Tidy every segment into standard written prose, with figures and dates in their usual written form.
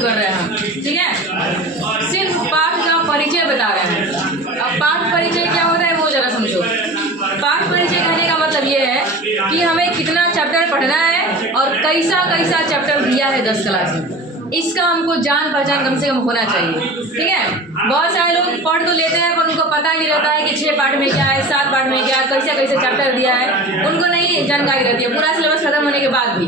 चालू कर रहे हैं हम, ठीक है। सिर्फ पाठ का परिचय बता रहे हैं। अब पाठ परिचय क्या होता है वो जरा समझो। पाठ परिचय कहने का मतलब ये है कि हमें कितना चैप्टर पढ़ना है और कैसा कैसा चैप्टर दिया है 10 क्लास में, इसका हमको जान पहचान कम से कम होना चाहिए, ठीक है। बहुत सारे लोग पढ़ तो लेते हैं पर उनको पता नहीं रहता है कि 6 पार्ट में क्या है, 7 पार्ट में क्या है, कैसे कैसे चैप्टर दिया है, उनको नहीं जानकारी रहती है पूरा सिलेबस खत्म होने के बाद भी,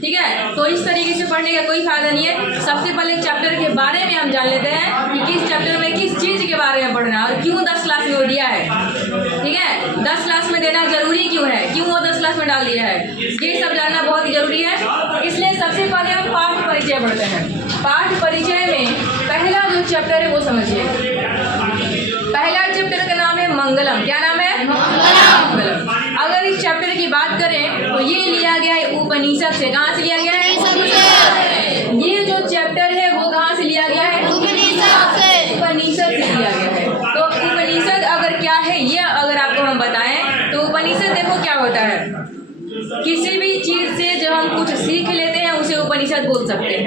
ठीक है। तो इस तरीके से पढ़ने का कोई फायदा नहीं है। सबसे पहले चैप्टर के बारे में हम जान लेते हैं कि किस चैप्टर में किस चीज़ के बारे में पढ़ना है और क्यों 10 क्लास में वो दिया है, ठीक है। 10 क्लास में देना जरूरी क्यों है, क्यों वो 10 क्लास में डाल दिया है, ये सब जानना बहुत ही जरूरी है। इसलिए सबसे पहले हम पाठ परिचय पढ़ते हैं। पाठ परिचय में पहला जो चैप्टर है वो समझिए। पहला चैप्टर का नाम है मंगलम। क्या नाम है? मंगलम। अगर इस चैप्टर की बात करें तो ये लिया गया है उपनिषद से। कहाँ से लिया गया है? ये जो चैप्टर है वो कहाँ से लिया गया है? उपनिषद से लिया गया है। तो उपनिषद अगर क्या है ये अगर आपको हम बताएं तो उपनिषद देखो क्या होता है, किसी भी चीज से जब हम कुछ सीख लेते हैं उसे उपनिषद बोल सकते हैं,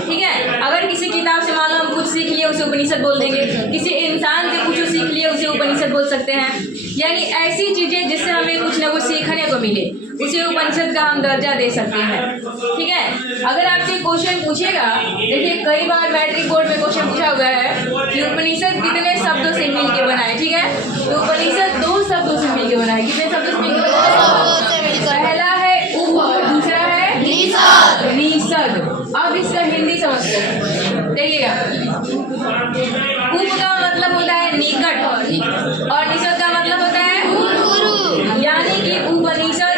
ठीक है। अगर किसी किताब से मान लो हम कुछ सीख लिए उसे उपनिषद बोल देंगे, किसी इंसान से कुछ सीख लिए उसे उपनिषद बोल सकते हैं। यानी ऐसी चीजें जिससे हमें कुछ ना कुछ सीखने को मिले उसे उपनिषद का हम दर्जा दे सकते हैं, ठीक है। अगर आपसे क्वेश्चन पूछेगा, देखिए कई बार मैट्रिक बोर्ड में क्वेश्चन पूछा हुआ है कि उपनिषद कितने शब्दों से मिल के बना है, ठीक है। तो उपनिषद 2 शब्दों से मिल के बना है। कितने शब्दों से मिल के बना है? पहला है उप और दूसरा है निषद। अब इसका हिंदी समझते हैं, देखिएगा। उप का मतलब होता है निकट और निषद का मतलब होता है गुरु। यानी कि उपनिषद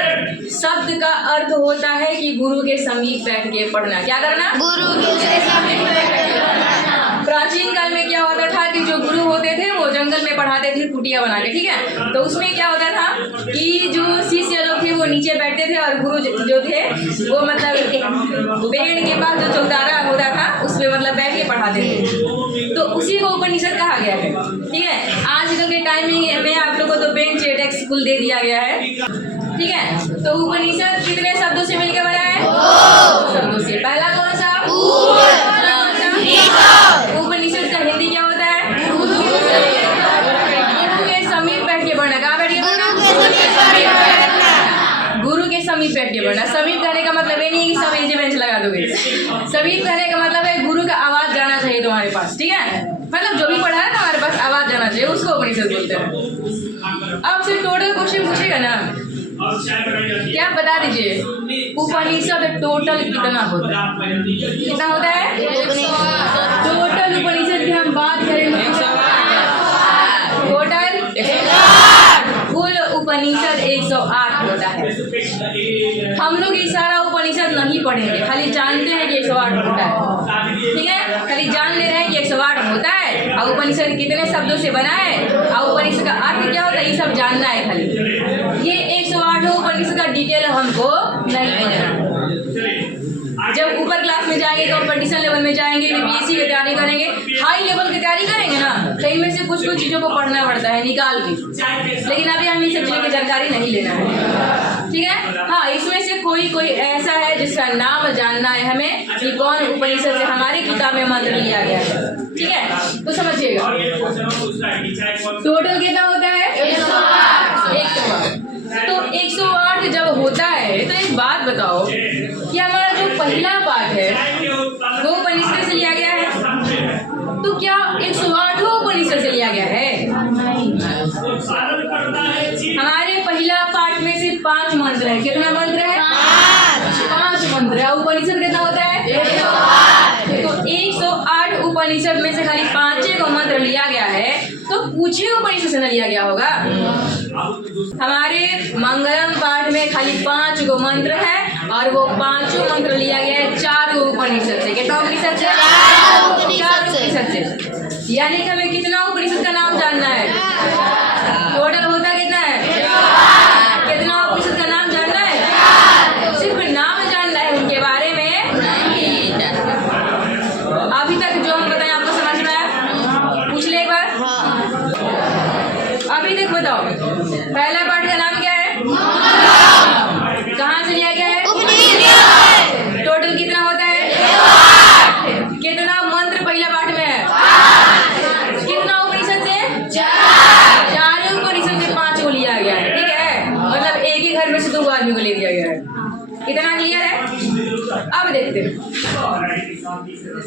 शब्द का अर्थ होता है कि गुरु के समीप बैठ के पढ़ना। क्या करना? गुरु के समीप बैठ के पढ़ना। प्राचीन काल में क्या होता था कि जो गुरु होते थे वो जंगल में पढ़ाते थे कुटिया बना के, ठीक है। तो उसमें क्या होता था कि जो शिष्य लोग थे वो नीचे बैठते थे और गुरु जो थे वो मतलब पेड़ के पास जो चौतारा होता था उसमें मतलब बैठ के पढ़ाते थे। तो उसी को उपनिषद कहा गया है, ठीक है। आजकल के टाइमिंग में आप लोगों को तो बेंच डेस्क स्कूल दे दिया गया है, ठीक है। तो उपनिषद कितने शब्दों से मिलकर बना है? 2 शब्दों से। पहला कौन सा? उपनिषद का हिंदी क्या होता है? गुरु के समीप बैठ के पढ़ना। कहाँ बैठ के पढ़ना? गुरु के समीप बैठ के पढ़ना। समीप कहने का मतलब ये नहीं कि सब नीचे बेंच लगा दोगे। समीप कहने का मतलब है गुरु का आवाज जाना चाहिए तुम्हारे पास, ठीक है। मतलब जो भी पढ़ा है तुम्हारे पास आवाज जाना चाहिए, उसको उपनिषद बोलते हैं। अब से टोटल क्वेश्चन पूछेगा ना, क्या बता दीजिए उपनिषद टोटल कितना होता है? कितना होता है? टोटल उपनिषद की हम बात करें टोटल कुल उपनिषद 108 होता है। हम लोग ये सारा उपनिषद नहीं पढ़ेंगे, खाली जानते हैं कि 108 होता है, ठीक है। खाली जान ले रहे हैं कि 108 होता है और उपनिषद कितने शब्दों से बना है और उपनिषद का अर्थ क्या होता है ये सब जानना है खाली। ये 108 उपनिषद का डिटेल हमको नहीं पढ़ना। जब ऊपर क्लास में जाएंगे कंपटीशन लेवल में जाएंगे, बीपीएससी की तैयारी करेंगे, हाई लेवल की तैयारी करेंगे ना, तो इनमें से कुछ चीज़ों को पढ़ना पड़ता है निकाल के। लेकिन अभी हम इन सब चीज़ों की जानकारी नहीं लेना है, ठीक है। हाँ, इसमें से कोई ऐसा है जिसका नाम जानना है हमें कि कौन उपनिषद से हमारी किताब में मंत्र लिया गया है, ठीक है। तो समझिएगा टोटल कितना होता है? 108। तो 108 जब होता है तो एक बात बताओ कि हमारा जो पहला पाठ है वो उपनिषद से लिया गया है, तो क्या 108 उपनिषद से लिया गया है? हमारे पहला पाठ में सिर्फ 5 मंत्र है। कितना मंत्र है? 5 मंत्र है। उपनिषद कितना होता है? 108। तो 108 उपनिषद में से खाली 5 को मंत्र लिया गया है, तो कुछ ही उपनिषद से न लिया गया होगा। हमारे मंगलम पाठ में खाली 5 गो मंत्र है और वो 5 मंत्र लिया गया है 4 गो उपनिषद से। कितना उपनिषद से? 4 उपनिषद से। यानी कि हमें कितना उपनिषद का नाम जानना है? टोटल होता कितना है? कितना उपनिषद का नाम जानना है? सिर्फ नाम जानना है, उनके बारे में अभी तक जो हम बताएं आपको समझ में आया? पूछ ले एक बार। अभी तक बताओ पहला पाठ का नाम क्या है? कहाँ से लिया गया है? टोटल कितना होता है?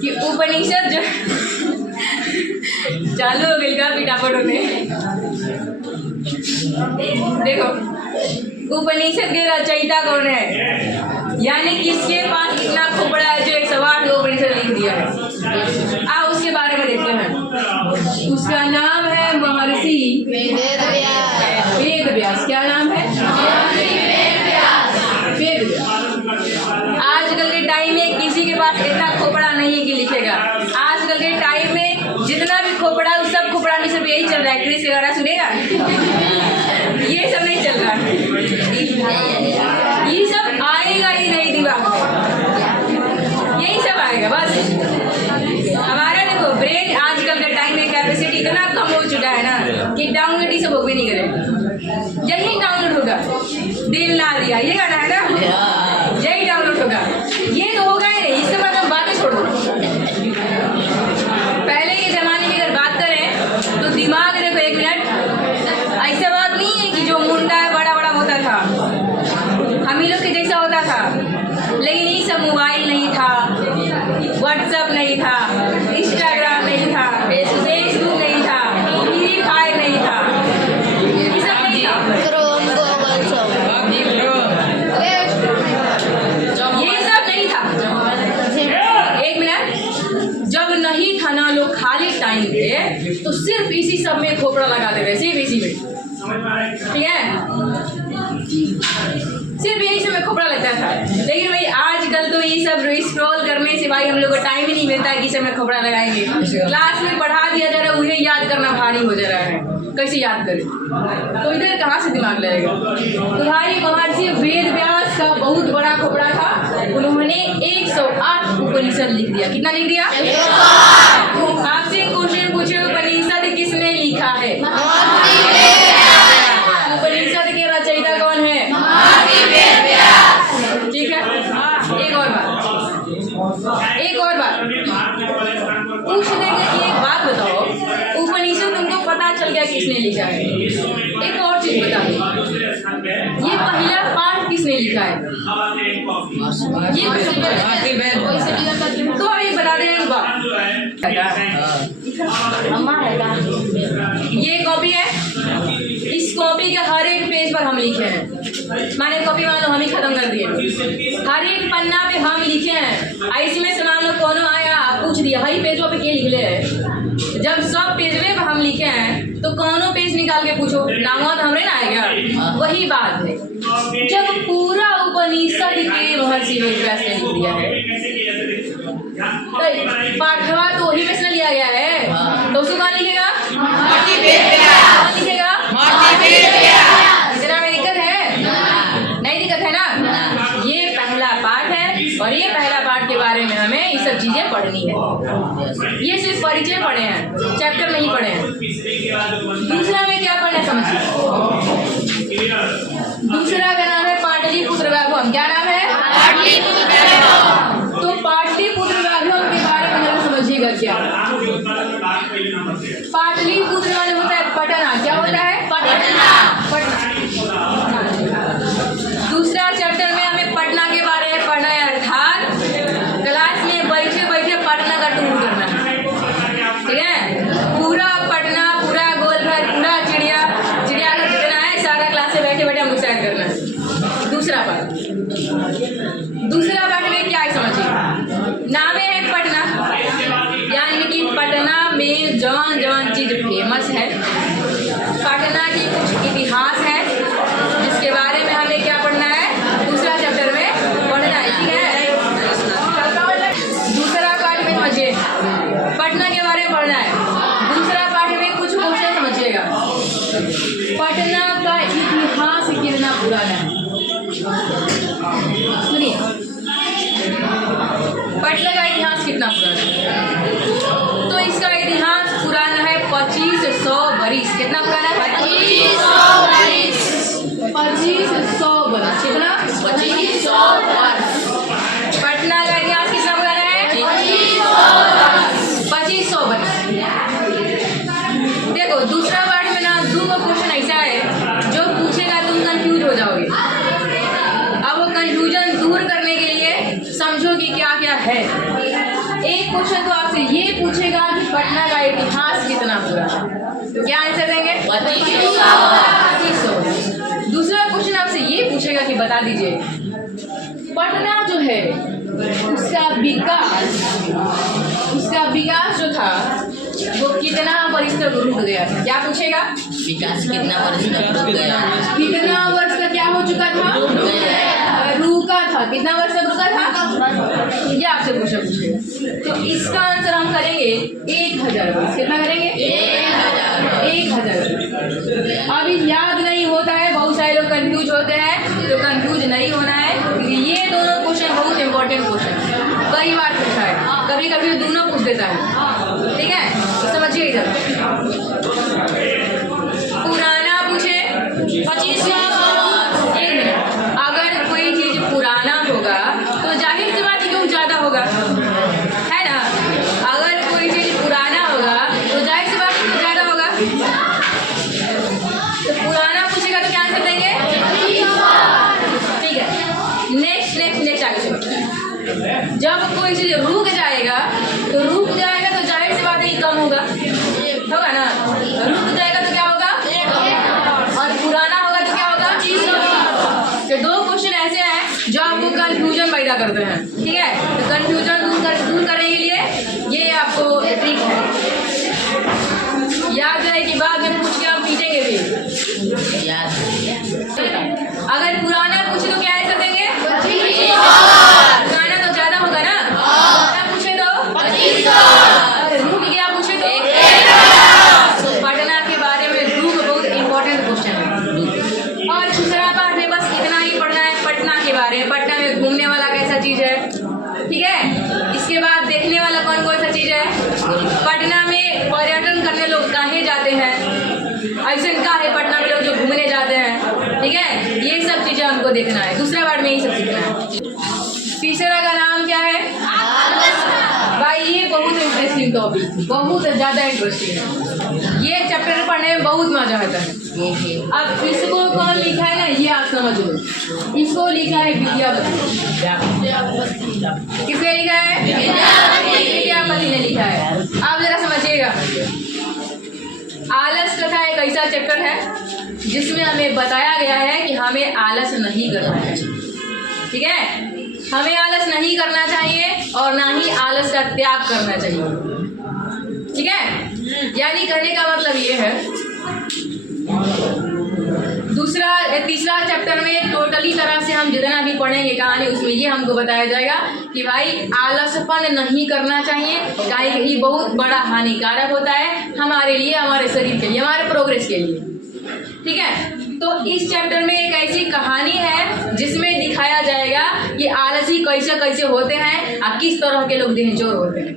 कि उपनिषद जो चालू हो गई का पिटापट होने। देखो उपनिषद के रचयिता कौन है, यानी किसके पास इतना खोपड़ा है जो 108 उपनिषद लिख दिया है। आओ उसके बारे में देखते हैं। उसका नाम है महर्षि वेद व्यास। क्या नाम है? वेद व्यास। आजकल के टाइम में किसी के पास इतना खोपड़ा नहीं है कि लिखेगा। आजकल के टाइम में जितना भी खोपड़ा उस सब खोपड़ा में सिर्फ यही चल रहा है, क्रिस वगैरह सुनेगा ये सब नहीं चल रहा है। ये सब आएगा ही नहीं दिमाग में, यही सब आएगा बस। हमारा देखो ब्रेन आजकल के टाइम में कैपेसिटी इतना कम हो चुका है ना कि डाउनलोड ही सब होगे नहीं करे। यही डाउनलोड होगा, दिल ना दिया ये गाना है ना, यही डाउनलोड होगा। ये तो होगा ही नहीं, इससे मतलब बातें छोड़ दो। पहले के जमाने की अगर बात करें तो दिमाग देखो, एक मिनट, ऐसा बात नहीं है कि जो मुंडा बड़ा बड़ा होता था हम ही लोग के जैसा होता था, लेकिन ये सब मोबाइल नहीं था, व्हाट्सएप नहीं था, इंस्टाग्राम नहीं था, फेसबुक नहीं था, फ्री फायर नहीं था, ये सब नहीं था, ये सब नहीं था। एक मिनट, जब नहीं था ना लोग खाली टाइम पे तो सिर्फ इसी सब में खोपड़ा लगाते थे, सिर्फ इसी में, ठीक है, सिर्फ यही सब में खोपड़ा लगता था। लेकिन भाई आजकल तो ये सब स्क्रॉल करने से भाई हम लोग को टाइम ही नहीं मिलता है कि सब में खोपड़ा लगाएंगे। क्लास में पढ़ा दिया जा रहा है, उन्हें याद करना भारी हो जा रहा है, कैसे याद करें, तो इधर कहाँ से दिमाग लगेगा। तो भाई महर्षि वेद व्यास का बहुत बड़ा खोपड़ा था, उन्होंने 108 उपनिषद लिख दिया। कितना लिख दिया? आपसे क्वेश्चन पूछे, उपनिषद किसने लिखा है? उपनिषद के रचयिता कौन है? ठीक है, एक और बात पूछ देंगे कि एक बात बताओ, उपनिषद तुमको पता चल गया किसने लिखा है, एक और चीज बता दो, ये पहला पाठ किसने लिखा है? तो अभी बता दें एक बात, ये कॉपी है, इस कॉपी के हर एक पेज पर हम लिखे हैं, माने कॉपी मान लो हम ही खत्म कर दिए, हर एक पन्ना पे हम लिखे हैं। ऐसे में से मान लो कोनो आया पूछ दिया हर पेजों पे के लिख ले है, जब सब पेजवे पे हम लिखे हैं तो कोनो पेज निकाल के पूछो, नाम तो हमरे ना आएगा। वही बात है, जब पूरा उपनिषद के महर्षि वेद व्यास ने लिख दिया है तो पाठवा तो वही में से लिया गया है, तो उसको कौन लिखेगा? कौन लिखेगा? इतना में दिक्कत है? नहीं दिक्कत है ना। ये पहला पाठ है और ये पहला पाठ के बारे में हमें ये सब चीजें पढ़नी है। ये सिर्फ परिचय पढ़े हैं, चैप्टर नहीं पढ़े हैं। दूसरा में क्या पढ़ना समझिए, दूसरा का नाम है पाटलिपुत्र वैभवम। क्या नाम है? तो पाटलिपुत्र वैभवम के बारे में जरा समझिएगा। क्या पाटलिपुत्र वाले होता है पटना, क्या होता है? पटना। दूसरा चैप्टर में हमें पटना के बारे में पढ़ना है, अर्थात क्लास में बैठे बैठे पटना का टूर करना है, ठीक है, पूरा पटना, पूरा गोलघर, पूरा चिड़ियाघर जितना है सारा क्लास में बैठे बैठे हम लोग सैर करना है। दूसरा पाठ में क्या है समझिए, नाम है पटना, यानी कि पटना में जवान जवान चीज फेमस है, पटना की कुछ इतिहास है जिसके बारे में हमें क्या पढ़ना है, दूसरा चैप्टर में पढ़ना है, ठीक है। दूसरा पाठ में समझिए पटना के बारे में पढ़ना है। दूसरा पाठ में कुछ क्वेश्चन समझिएगा, पटना का इतिहास कितना पुराना है, सुनिए, पटना का इतिहास कितना पुराना है। तो इसका इतिहास पुराना है 2500 बरिस। कितना पुराना है? 2500 बरिस। 2500 बरिस। कितना? 2500 वर्ष। पटना का इतिहास कितना पुराना है? 2500 बरिस। देखो दूसरा पार्ट में ना दो क्वेश्चन ऐसा है जो पूछेगा तुम कंफ्यूज हो जाओगे। अब वो कंफ्यूजन दूर करने के लिए समझो कि क्या क्या है है। एक क्वेश्चन तो आपसे ये पूछेगा कि पटना का इतिहास कितना पुराना है, तो क्या आंसर देंगे? 2500। दूसरा क्वेश्चन आपसे ये पूछेगा कि बता दीजिए पटना जो है उसका विकास जो था वो कितना वर्ष तक रुक गया था? क्या पूछेगा? विकास कितना वर्ष तक रुक गया? कितना वर्ष का क्या हो चुका था? रुका था। कितना वर्ष तक रुका था? ये आपसे पूछेगा। तो इसका आंसर हम करेंगे 1000 वर्ष। कितना करेंगे? 1000। अभी याद नहीं होता है, बहुत सारे लोग कंफ्यूज होते हैं, तो कंफ्यूज नहीं होना है क्योंकि ये दोनों क्वेश्चन बहुत इंपॉर्टेंट क्वेश्चन कई बार पूछा है, कभी कभी दोनों पूछ देता है। ठीक है, तो समझिए इधर। पुराना पूछे 2500। एक मिनट, अगर कोई चीज पुराना होगा तो जाहिर सी बात है क्यों ज्यादा होगा, है ना? अगर कोई चीज पुराना होगा तो जाहिर सी बात है क्यों ज्यादा होगा। तो पुराना पूछेगा तो क्या आंसर देंगे? ठीक है, नेक्स्ट आगे। जब कोई चीज रुक जाएगा तो जाहिर सी बात है कम होगा ना? रुक जाएगा तो क्या होगा? और पुराना होगा तो क्या होगा? तो दो क्वेश्चन ऐसे हैं जो आपको कंफ्यूजन पैदा करते हैं। ठीक है, तो कंफ्यूजन दूर करने के लिए ये आपको ट्रिक है। याद रहे कि बाद में पूछ के आप पीटेंगे भी। अगर पुराना पूछे तो क्या आंसर देंगे? 2500। पुराना तो ज्यादा होगा ना? पुराना पूछे तो 2500। रुक गया पूछे तो 1000। पटना के बारे में रुक बहुत इंपॉर्टेंट क्वेश्चन है। और दूसरा बात में बस इतना ही पढ़ना है पटना के बारे में। पटना में घूमने वाला कैसा चीज है, ठीक है? इसके बाद देखने वाला कौन कौन सा चीज है? पटना में पर्यटन करने लोग काहे जाते हैं, ऐसा का है पटना में लोग जो घूमने जाते हैं। ठीक है, ये सब चीजें हमको देखना है। दूसरा बार में यही सब सीखना है। तीसरा का नाम क्या है? भाई ये बहुत इंटरेस्टिंग टॉपिक, बहुत ज्यादा इंटरेस्टिंग है। ये चैप्टर पढ़ने में बहुत मजा आता है। अब इसको कौन लिखा है ना, ये आप समझ लो। इसको लिखा है विद्यापति। किसने लिखा है? विद्यापति ने लिखा है। आप जरा समझिएगा, आलस कथा एक ऐसा चैप्टर है जिसमें हमें बताया गया है कि हमें आलस नहीं करना है। ठीक है, हमें आलस नहीं करना चाहिए और ना ही आलस का त्याग करना चाहिए। ठीक है, यानी कहने का मतलब ये है। तीसरा चैप्टर में टोटली तरह से हम जितना भी पढ़ेंगे कहानी, उसमें ये हमको बताया जाएगा कि भाई आलसपन नहीं करना चाहिए, काहे ये बहुत बड़ा हानिकारक होता है हमारे लिए, हमारे शरीर के लिए, हमारे प्रोग्रेस के लिए। ठीक है, तो इस चैप्टर में एक ऐसी कहानी है जिसमें दिखाया जाएगा कि आलसी कैसे कैसे होते हैं और किस तरह के लोग देहचोर होते हैं।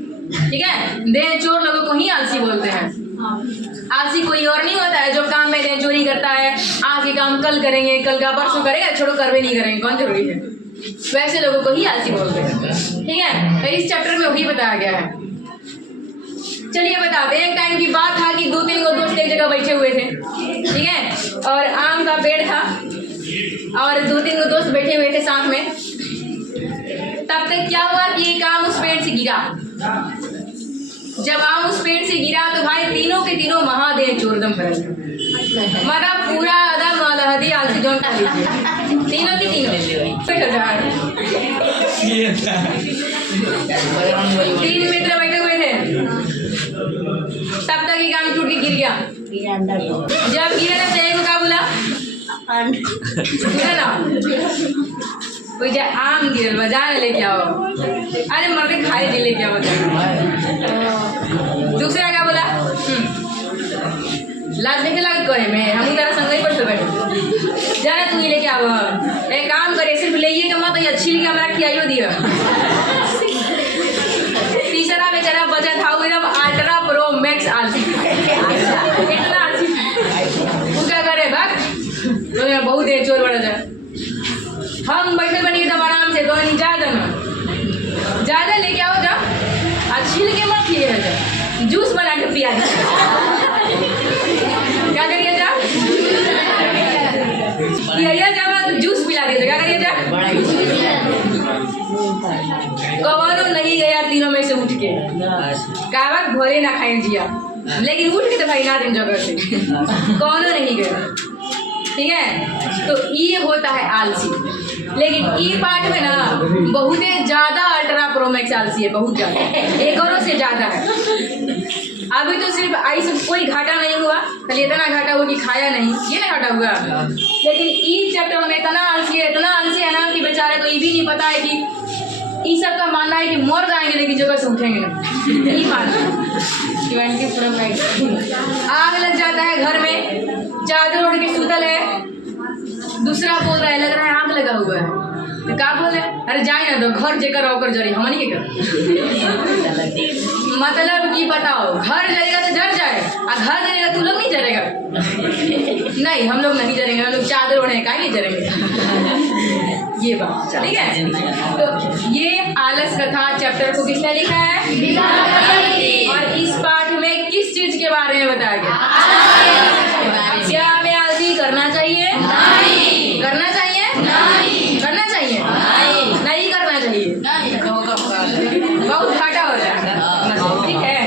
ठीक है, देहचोर लोगों को ही आलसी बोलते हैं। आलसी कोई और नहीं होता है जो काम में देहचोरी करता है, आज के काम कल करेंगे, कल का परसों करेगा, छोड़ो कर भी नहीं करेंगे, कौन जरूरी है। वैसे लोगों को ही आलसी बोलते हैं। ठीक है, तो इस चैप्टर में वही बताया गया है। चलिए बताते हैं। एक टाइम की बात था कि 2-3 दोस्त एक जगह बैठे हुए थे। ठीक है, और आम का पेड़ था और 2-3 दोस्त बैठे हुए थे साथ में। तब तक क्या हुआ कि एक आम उस पेड़ से गिरा। जब आम उस पेड़ से गिरा तो भाई तीनों के तीनों महादेव चोरदम फैल गए। मतलब पूरा आदम अलहदी आलसी जोन खा लीजिए, तीनों की तीनों 3 मित्र बैठे हुए थे। तब तक एक आम टूट के गिर गया। जब गिरा तब तेरे को क्या बोला? सुना ना, कोई जा आम गिर बजा लेके आओ। अरे मर्दे खाए जी लेके आओ। दूसरा क्या बोला? लाज देखे लागत कहे में हम तारा संग ही पढ़ते बैठे जाना तू ही लेके आओ। एक काम करे, सिर्फ ले के मत अच्छी लिखा हमारा खियाइयो दिया। तीसरा बेचारा बचा था एकदम अल्ट्रा प्रो मैक्स आलसी, इतना आलसी वो क्या करे भाग तो बहुत देर चोर बढ़ा जाए। हम बैठे बनी एकदम आराम से, तो नहीं ज्यादा लेके आओ जा, अच्छी लेके मत खिए जा, जूस बना के पिया क्या करिए जा, जूस पिला दीजिए। क्या करिए जा, कौनो नहीं गया तीनों में से उठ के। कहावत भोरे ना खाए जिया, लेकिन उठ के तो भाई ना दिन जगह से कौनो नहीं गया। ठीक है, तो ये होता है आलसी। लेकिन ई पार्ट में ना बहुत ज्यादा अल्ट्रा प्रो मैक्स आलसी है, बहुत ज्यादा, एक औरों से ज्यादा है। अभी तो सिर्फ आई सब कोई घाटा नहीं हुआ, खाली इतना घाटा हुआ कि खाया नहीं, ये ना घाटा हुआ। लेकिन ई चैप्टर में इतना आलसी है ना कि बेचारे को ये भी नहीं पता है कि ई सब का मानना है कि मर जाएंगे लेकिन जगह से उठेंगे नहीं। यही मानना आग लग जाता है घर में, चादर ओढ़ के सुतल है, दूसरा बोल रहा है लग रहा है आग लगा हुआ है, तो क्या बोले अरे जाए ना दो घर जेकर होकर जरी हमनी के कर मतलब कि बताओ घर जलेगा तो जर जाए, और घर जलेगा तू लोग नहीं जरेगा। नहीं हम लोग नहीं जरेंगे, हम लोग चादर ओढ़े का नहीं जरेंगे। ये बात ठीक है। तो ये आलस कथा चैप्टर को किसने लिखा है? और इस पाठ में किस चीज के बारे में बताया गया? क्या हमें आलसी करना चाहिए? नहीं। करना चाहिए? नहीं। करना चाहिए? नहीं करना चाहिए। बहुत घाटा हो जाए। ठीक है,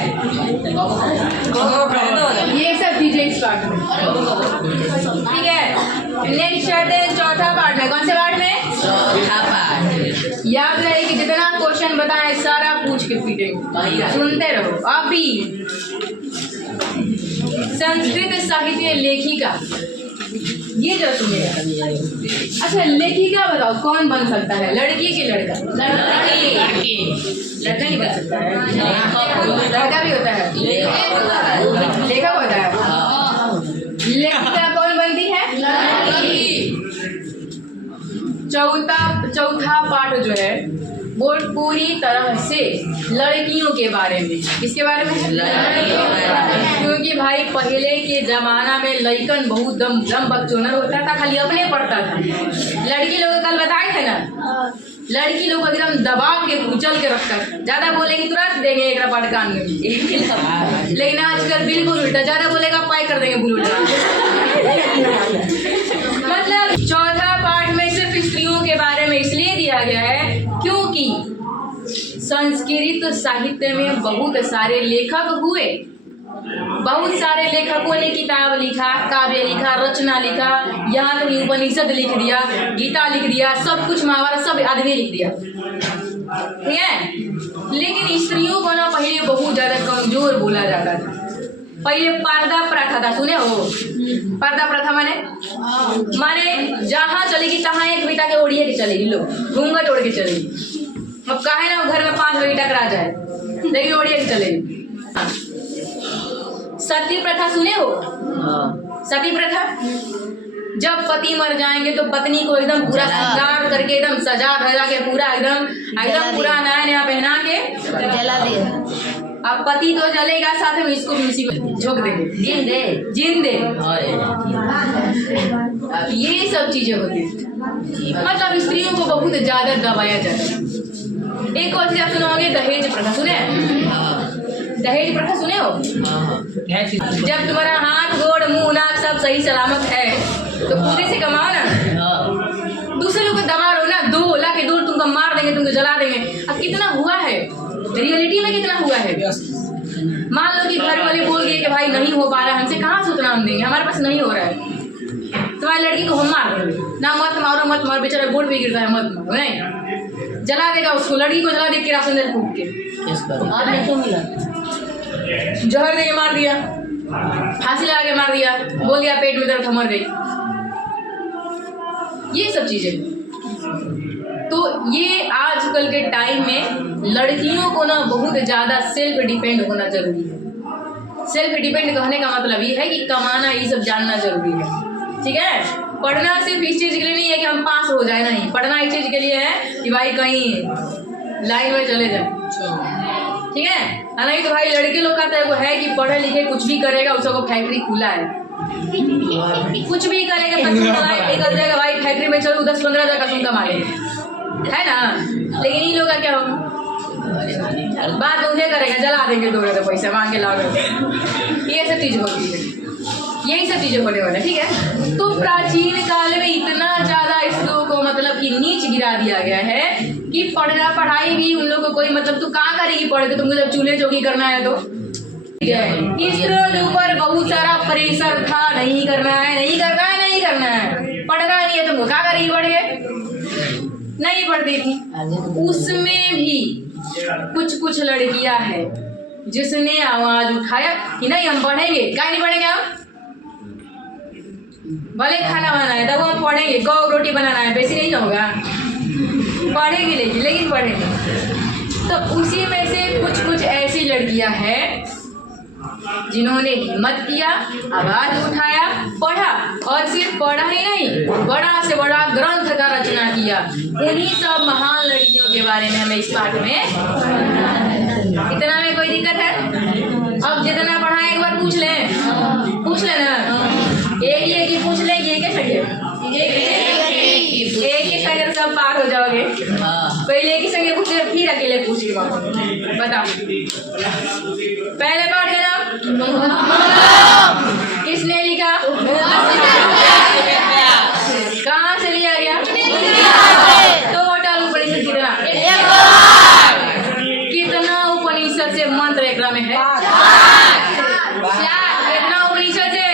ये सब चीजें इस पार्ट में। ठीक है, नेक्स्ट चलते हैं चौथा पार्ट में। कौन से पार्ट में? चौथा पार्ट। याद रहे कि जितना क्वेश्चन बताए सारा पूछ के पीटेंगे, सुनते रहो। अभी संस्कृत साहित्य लेखिका, ये जो सुनिएगा। अच्छा लेखिका बताओ कौन बन सकता है? लड़की के लड़का? लड़का नहीं बन सकता है, लड़का भी होता है, लेखक होता है। लेखिका कौन बनती है? चौथा पाठ जो है वो पूरी तरह से लड़कियों के बारे में। किसके बारे में? क्योंकि भाई पहले के जमाना में लड़कन बहुत दम बकचोदर होता था, खाली अपने पढ़ता था। लड़की लोग कल बताए थे ना, लड़की लोग एकदम दबा के कुचल के रखता था, ज्यादा बोलेगी तुरंत देंगे एक रपाट कान में। लेकिन आजकल बिल्कुल उल्टा, ज्यादा बोलेगा पाई कर देंगे बुलूटा। मतलब चौथा पाठ में सिर्फ स्त्रियों के बारे में इसलिए दिया गया है क्योंकि संस्कृत साहित्य में बहुत सारे लेखक हुए, बहुत सारे लेखकों ने किताब लिखा, काव्य लिखा, रचना लिखा, यहाँ तक उपनिषद लिख दिया, गीता लिख दिया, सब कुछ महाभारत सब आदमी लिख दिया। ठीक है, लेकिन स्त्रियों को ना पहले बहुत ज्यादा कमजोर बोला जाता था। पहले पर्दा प्रथा था, सुने हो? पर्दा प्रथा माने जहाँ चलेगी तहाँ एक बेटा के ओढ़िए के चलेगी, लोग घूंघट ओढ़ के चलेगी। अब काहे ना घर में 5 बजे टकरा जाए, लेकिन ओढ़िए के चलेगी। सती प्रथा सुने हो? सती प्रथा, जब पति मर जाएंगे तो पत्नी को एकदम पूरा श्रृंगार करके एकदम सजा धजा के पूरा एकदम पूरा नया नया पहना के जला दिया। अब पति तो जलेगा, साथ में इसको भी उसी को झोंक देंगे, जिंदे। ये सब चीजें होती है, मतलब स्त्रियों को बहुत ज्यादा दबाया जाता है। एक और चीज आप सुनोगे, दहेज प्रथा सुने? दहेज प्रथा सुने हो? जब तुम्हारा हाथ गोड़ मुंह नाक सब सही सलामत है तो पूरे से कमाओ ना, दूसरे लोग को दबा रहो ना, 2 लाख के दूर तुमको मार देंगे, तुमको जला देंगे। अब कितना हुआ है रियलिटी में, कितना हुआ है? मान लो कि घर वाले बोल दिए कि भाई नहीं हो पा रहा है, हमसे कहाँ से उतना हम देंगे, हमारे पास नहीं हो रहा है, तुम्हारी लड़की को हम मार देंगे ना। मत मारो, बेचारा बोर्ड पे गिरता है, मत मारो, नहीं जला देगा उसको, लड़की को जला दे के राशन दे फूक के, जहर दे के मार दिया, फांसी लगा के मार दिया, बोल दिया पेट में दर्द मर गई। ये सब चीजें। तो ये आजकल के टाइम में लड़कियों को ना बहुत ज्यादा सेल्फ डिपेंड होना जरूरी है। सेल्फ डिपेंड कहने का मतलब ये है कि कमाना ये सब जानना जरूरी है। ठीक है, पढ़ना सिर्फ इस चीज के लिए नहीं है कि हम पास हो जाए, नहीं, पढ़ना इस चीज के लिए है कि भाई कहीं लाइन में चले जाए। ठीक है, नहीं तो भाई लड़के लोग का है कि पढ़े लिखे कुछ भी करेगा, उसको फैक्ट्री खुला है, कुछ भी करेगा, निकल जाएगा भाई फैक्ट्री में, चलो 10-15 हज़ार का सुन कमा लेंगे, है ना। लेकिन इन लोग का क्या होगा, बात उन्हें करेगा, जला देंगे, 2 रुपये पैसा मांग के लाओगे। ये सब चीज़ होती है, यही सब चीज़ें होने वाला। ठीक है, तो प्राचीन काल में इतना ज़्यादा स्त्रियों को मतलब कि नीच गिरा दिया गया है कि पढ़ना पढ़ाई भी उन लोगों को कोई मतलब, तू कहाँ करेगी पढ़ के, तुमको जब चूल्हे चौकी करना है तो। इसके ऊपर बहुत सारा प्रेशर था, नहीं करना है नहीं करना है नहीं करना है, पढ़ना नहीं है तुमको क्या करेगी पढ़ के, नहीं पढ़ती थी। उसमें भी कुछ लड़कियां हैं जिसने आवाज उठाया कि नहीं हम पढ़ेंगे, क्या नहीं पढ़ेंगे हम, भले खाना बनाना है तब हम पढ़ेंगे, गौ रोटी बनाना है वैसे नहीं होगा, पढ़ेंगे लेकिन पढ़ेंगे। तो उसी में से कुछ ऐसी लड़कियां हैं जिन्होंने हिम्मत किया, आवाज उठाया, पढ़ा, और सिर्फ पढ़ा ही नहीं, बड़ा से बड़ा ग्रंथ का रचना किया। उन्हीं सब महान लड़कियों के बारे में हमें इस पाठ में, इतना में कोई दिक्कत है? अब जितना पढ़ा एक बार पूछ लें ना, एक ही पूछ लेंगे, एक ही संगे सब पार हो जाओगे। पहले एक ही संगे पूछ ले, फिर अकेले पूछ के बताओ। पहले पाठ का नाम किसने लिखा, कहाँ से लिया गया, टोटल उपनिषद कितना उपनिषद से मंत्र एक में है, कितना उपनिषद से,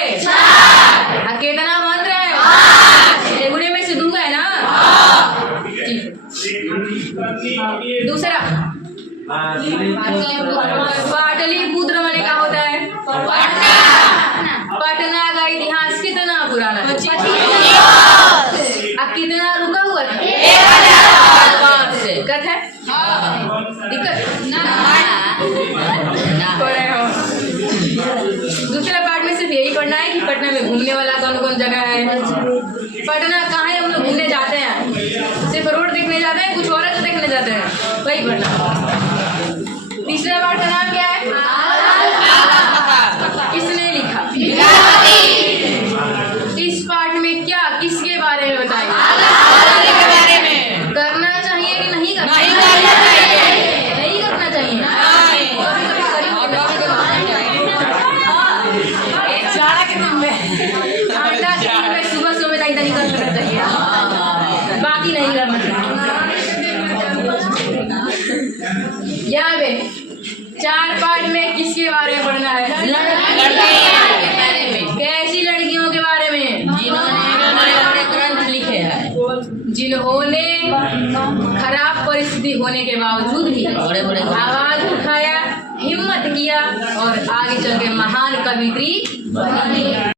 कितना मंत्र है, एगुड़े में से दूंगा है ना। दूसरा पाटलिपुत्र माने क्या होता है, पटना का इतिहास कितना पुराना है, कितना रुका हुआ था, 1005 से दिक्कत है, पढ़े हो। दूसरा पार्ट में सिर्फ यही पढ़ना है कि पटना में घूमने वाला कौन कौन जगह है, पटना कहाँ है, हम लोग घूमने जाते हैं, सिर्फ रोड देखने जाते हैं, कुछ और देखने जाते हैं, वही पढ़ना। तीसरा पार्ट का नाम क्या है, किसने लिखा, इस पार्ट में क्या किसके बारे में बताएंगे, करना चाहिए कि नहीं करना चाहिए, नहीं करना चाहिए, जाड़ा के दिन में आटा के में सुबह नहीं करना चाहिए, बाकी नहीं करना चाहिए। यहाँ पे 4 पार्ट में किसके बारे में पढ़ना है, कैसी लड़कियों के बारे में, जिन्होंने ग्रंथ लिखे हैं, जिन्होंने खराब परिस्थिति होने के बावजूद भी आवाज उठाया, हिम्मत किया और आगे चल के महान कवियत्री बनी।